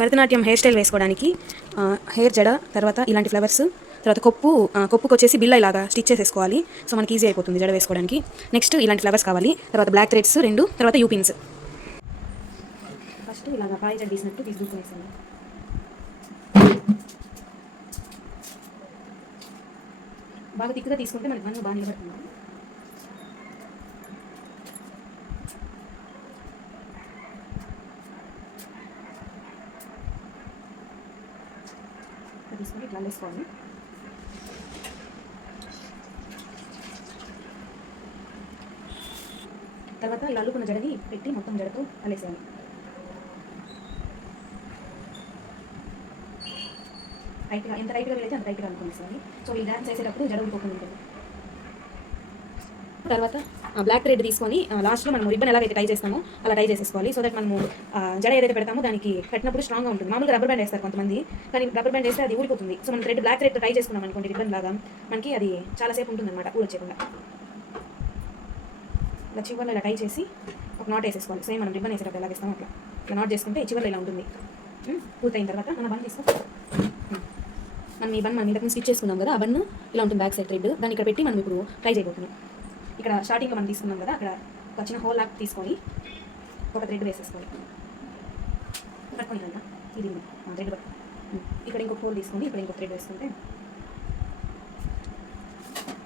Bharatanatyam hair style వేసుకోవడానికి hair జడ, తర్వాత ఇలాంటి ఫ్లవర్స్, తర్వాత కొప్పుకు వచ్చేసి బిల్ల ఇలాగా స్టిచ్ చేసేసుకోవాలి. సో మనకి ఈజీ అయిపోతుంది జడ వేసుకోవడానికి. నెక్స్ట్ ఇలాంటి ఫ్లవర్స్ కావాలి, తర్వాత బ్లాక్ థ్రెడ్స్ 2, తర్వాత యూపిన్స్. ఫస్ట్ ఇలాగా పాయి జడ తీసినట్టు తీసుకునేసాను. బాగా తిక్కుగా తీసుకుంటే మనకి మన్ను బాగా నిలబడుతుంది. తీసుకొని ఇట్లా వేసుకోవాలి. తర్వాత ఇలా అల్లుకున్న జడని పెట్టి మొత్తం జడతో అల్లేసేయాలి. టైట్గా, ఎంత టైట్గా వెళ్ళైతే అంత టైట్గా అనుకునేసాలి. సో ఈ డాన్స్ చేసేటప్పుడు జడ ఊడిపోకుండా ఉంటుంది. తర్వాత బ్లాక్ థ్రెడ్ తీసుకొని లాస్ట్లో మనం రిబ్బన్ ఎలాగైతే టై చేస్తామో అలా టై చేసేసుకోవాలి. సో దట్ మనము జడ ఏదైతే పెడతామో దానికి కట్టినప్పుడు స్ట్రాంగ్గా ఉంటుంది. మామూలుగా రబ్బర్ బ్యాండ్ వేస్తారు కొంతమంది, కానీ రబ్బర్ బ్యాండ్ వేస్తే అది ఊడిపోతుంది. సో మనం బ్లాక్ థ్రెడ్ టై చేసుకున్నాం అనుకోండి రిబ్బన్ లాగా, మనకి అది చాలాసేపు ఉంటుంది అనమాట ఊడొచ్చేకుండా. ఇలా చివర్లో ఇలా టై చేసి ఒక నాట్ వేసేసుకోవాలి. సేమ్ మనం రిబ్బన్ వేసేటప్పుడు ఎలా వేస్తామో అట్లా ఇలా నాట్ చేసుకుంటే చివర్లో ఇలా ఉంటుంది. పూర్తయిన తర్వాత మన బన్ తీసుకో. మనం ఈ బన్ మనం ఇంతకు స్టిచ్ చేసుకున్నాం కదా, ఆ బన్ ఇలా ఉంటుంది బ్యాక్ సైడ్ థ్రెడ్. దాన్ని ఇక్కడ పెట్టి మనం ఇప్పుడు ట్రై చేయబోతున్నాం. ఇక్కడ స్టార్టింగ్లో మనం తీసుకున్నాం కదా, అక్కడ ఒక చిన్న హోల్ లాక్ తీసుకొని ఒక థ్రెడ్ వేసేసుకోవాలి. పట్టుకొని కదా ఇది థ్రెడ్ ఇక్కడ ఇంకొక హోల్ తీసుకొని ఇక్కడ ఇంకొక థ్రెడ్ వేసుకుంటే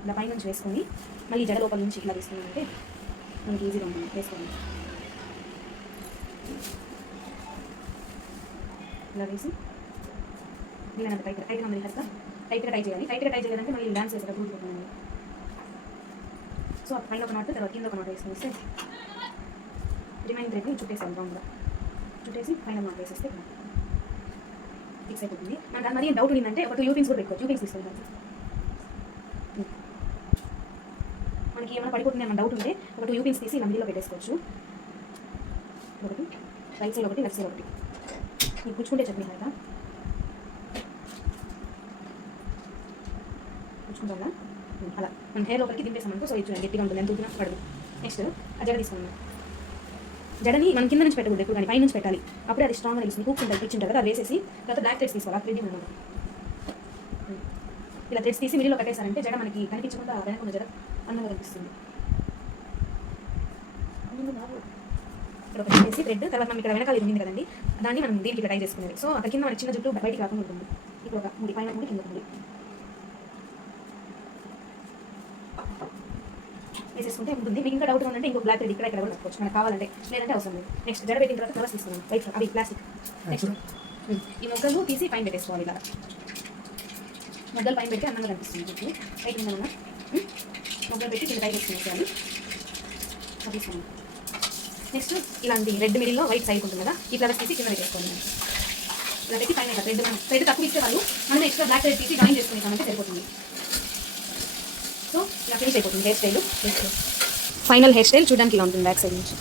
ఇలా పై నుంచి వేసుకొని మళ్ళీ జడ లోపల నుంచి ఇట్లా తీసుకున్నామంటే మనకి ఈజీగా ఉంటుంది వేసుకోండి. ఇలా వేసి వీళ్ళంత టైట్గా మళ్ళీ టైట్గా టై చేయాలి. టైట్గా టై చేయాలంటే మళ్ళీ డాన్స్ వేసేటప్పుడు ఊడిపోతుంది. సో పైన ఒక నాట్, తర్వాత కింద ఒక నాట్ వేసుకొస్తే రిమైనింగ్ థ్రెడ్ని చుట్టేసాను రౌండ్గా. చుట్టేసి పైన నాట్ వేసేస్తే ఫిక్స్ అయిపోతుంది. నాకు దాని మరి డౌట్ ఉండిందంటే ఒక 2 యూపిన్స్ కూడా పెట్టుకోవచ్చు. యూపిన్స్ తీసుకుంటాను. మనకి ఏమైనా పడిపోతుంది ఏమైనా డౌట్ ఉంటే ఒక 2 యూపిన్స్ తీసి ఇలా మిడిల్లో పెట్టేసుకోవచ్చు. ఒకటి రైట్ సైడ్, ఒకటి లెఫ్ట్ సైడ్, ఒకటి మీకు పుచ్చుకుంటే చట్నీ కదా పుచ్చుకుంటాం అలా మనం హెయిర్ లోపలికి దింపేసామనుకో. సో ఇది గట్టిగా ఉంటుంది, ఎంత ఊపినా పడదు. నెక్స్ట్ ఆ జడ తీసుకున్నాం. జడని మనం కింద నుంచి పెట్టకూడదు ఎప్పుడు, కానీ పై నుంచి పెట్టాలి. అప్పుడే అది స్ట్రాంగ్గా నిలుస్తుంది. హూక్స్ ఉంటుంది, పిచ్ ఉంటుంది కదా, అది వేసేసి తర్వాత బ్లాక్ థ్రెడ్స్ తీసుకోవాలి. ఆ థ్రెడ్ అనమాట ఇలా థ్రెడ్స్ తీసి మిడిల్లో కట్టేసారంటే జడ మనకి కనిపించకుండా వెనకున్న జడ అందంగా కనిపిస్తుంది. ఇక్కడ ఒక వేసి థ్రెడ్, తర్వాత మనం ఇక్కడ వెనకాల ఇది ఉంది కదండి, దాన్ని మనం దీనికి ఇలా టై చేసుకునేది. సో అక్కడ కింద మనకి చిన్న జుట్టు బయటికి రాకుండా ఉంటుంది. ఇప్పుడు ఒక ముడి పైన ముడి, కింద ముడి వేసేసుకుంటే ఉంటుంది. మీకు ఇంకా డౌట్ ఉందంటే ఇంకో బ్లాక్ థ్రెడ్ ఇక్కడ కూడా పెట్టుకోవచ్చు మనకు కావాలంటే, లేదంటే అవసరం లేదు. నెక్స్ట్ జడ పెట్టిన తర్వాత ఫ్లవర్స్ తీసుకున్నాం వైట్, అవి ప్లాస్టిక్. నెక్స్ట్ ఈ మొగ్గలు తీసి పైన పెట్టేసుకోవాలి. ఇలా మొగ్గలు పైన పెట్టి అందంగా కనిపిస్తుంది. పైకి ఉందన్న మొగ్గలు పెట్టి కింద పైకి వేసుకునేసేయాలి. అది తీసుకున్నాం. నెక్స్ట్ ఇలాంటి రెడ్ మిడిల్లో వైట్ సైడ్ ఉంటుంది కదా, ఈ ఫ్లవర్స్ తీసి కింద పెట్టేసుకోవాలి. ఇలా పెట్టి పైన థ్రెడ్ తక్కువ ఇస్తే వాళ్ళు మనం ఎక్స్ట్రా బ్లాక్ థ్రెడ్ తీసి జాయిన్ చేసుకునేసామంటే సరిపోతుంది. సో ఇలా ఫినిష్ అయిపోతుంది hair style. Final hair style చూడడానికి ఇలా ఉంటుంది బ్యాక్ సైడ్ నుంచి.